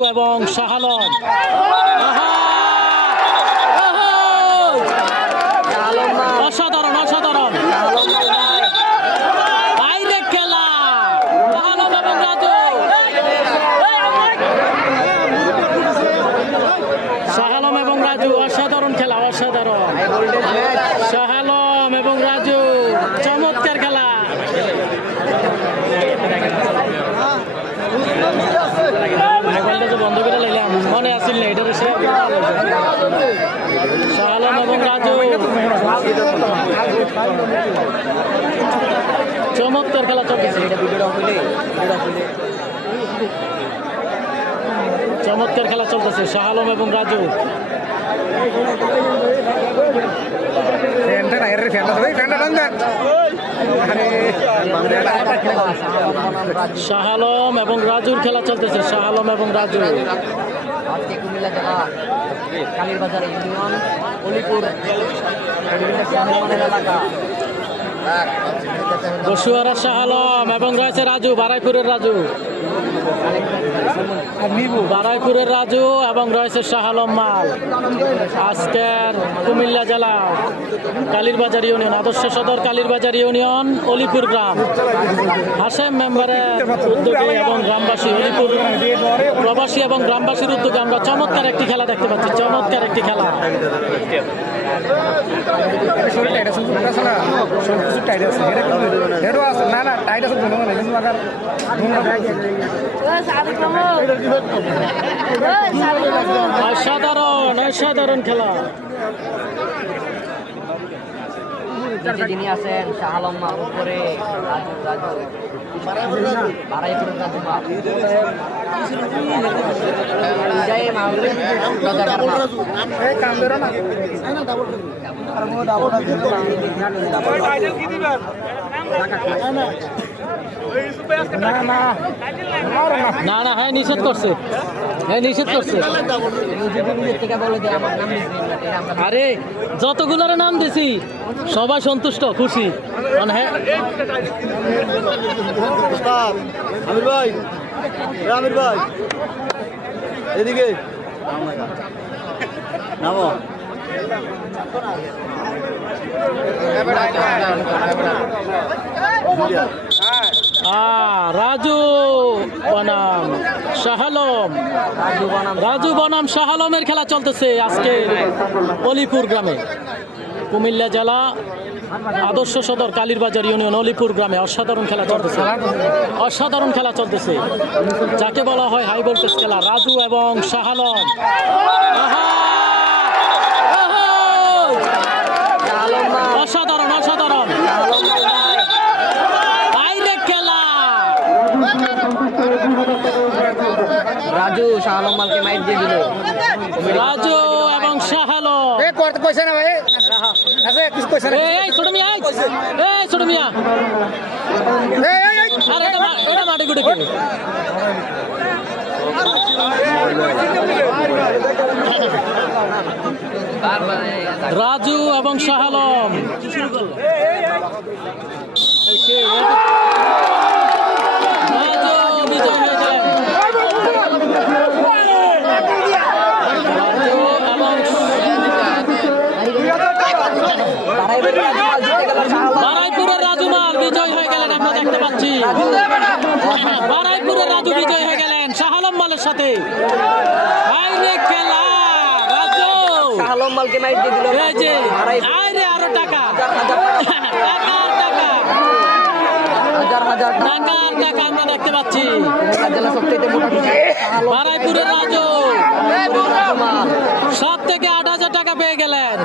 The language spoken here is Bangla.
এবং শাহালম অসাধারণ অসাধারণ বাইরে খেলা শাহালম এবং রাজু শাহালম এবং রাজু অসাধারণ খেলা অসাধারণ শাহালম এবং রাজু চমৎকার খেলা মোবাইলটা বন্ধ করে লাইলাম মনে আসছিল না এটা শাহালম এবং রাজু চমৎকার খেলা চলতেছে চমৎকার খেলা চলতেছে শাহালম এবং রাজু শাহালম এবং রাজুর খেলা চলতেছে শাহালম এবং রাজু আজকে কুমিল্লা জেলা কালীরবাজার ইউনিয়ন অলিপুর এলাকা বসুয়ারা শাহালম এবং রয়েছে রাজু বারাইপুরের রাজু বারাইপুরের রাজু এবং রয়েছে শাহালম মাল আজকের কুমিল্লা জেলা কালীরবাজার ইউনিয়ন আদর্শ সদর কালীরবাজার ইউনিয়ন অলিপুর গ্রাম হাশেম মেম্বারের উদ্যোগে এবং গ্রামবাসী অলিপুর প্রবাসী এবং গ্রামবাসীর উদ্যোগে আমরা চমৎকার একটি খেলা দেখতে পাচ্ছি চমৎকার একটি খেলা অসাধারণ অসাধারণ খেলা যিনি আছেন শাহালম মা উপরে বারাইপুরের রাজু মা জয় মা না না হ্যাঁ নিষেধ করছে হ্যাঁ নিষেধ করছে আরে যতগুলোর নাম দিছি সবাই সন্তুষ্ট খুশি হ্যাঁ আমির ভাই আমির ভাই এদিকে নামো রাজু বনাম শাহালম রাজু বনাম শাহালমের খেলা চলতেছে আজকে অলিপুর গ্রামে কুমিল্লা জেলা আদর্শ সদর কালীরবাজার ইউনিয়ন অলিপুর গ্রামে অসাধারণ খেলা চলতেছে অসাধারণ খেলা চলতেছে যাকে বলা হয় হাই ভোল্টেজ খেলা রাজু এবং শাহালম অসাধারণ অসাধারণ বাইরে খেলা রাজু শাহালম মালকে মাইট দিয়ে দিল রাজু এবং শাহালম এই ছোট মিয়া এই ছোট মিয়া আরে এটা মাটি গুটি কি রাজু এবং শাহালম রাজু বিজয় হয়ে গেলেন বারাইপুরের রাজু মাল বিজয় হয়ে গেলেন আমরা দেখতে পাচ্ছি বারাইপুরের রাজু বিজয় হয়ে গেলেন শাহালম মালের সাথে খেলা রাজু শাহালম মালকে মাইট দিয়ে দিল আরো টাকা টাকার টাকা আমরা দেখতে পাচ্ছি বারাইপুরের রাজু 7 থেকে 8,000 টাকা পেয়ে গেলেন।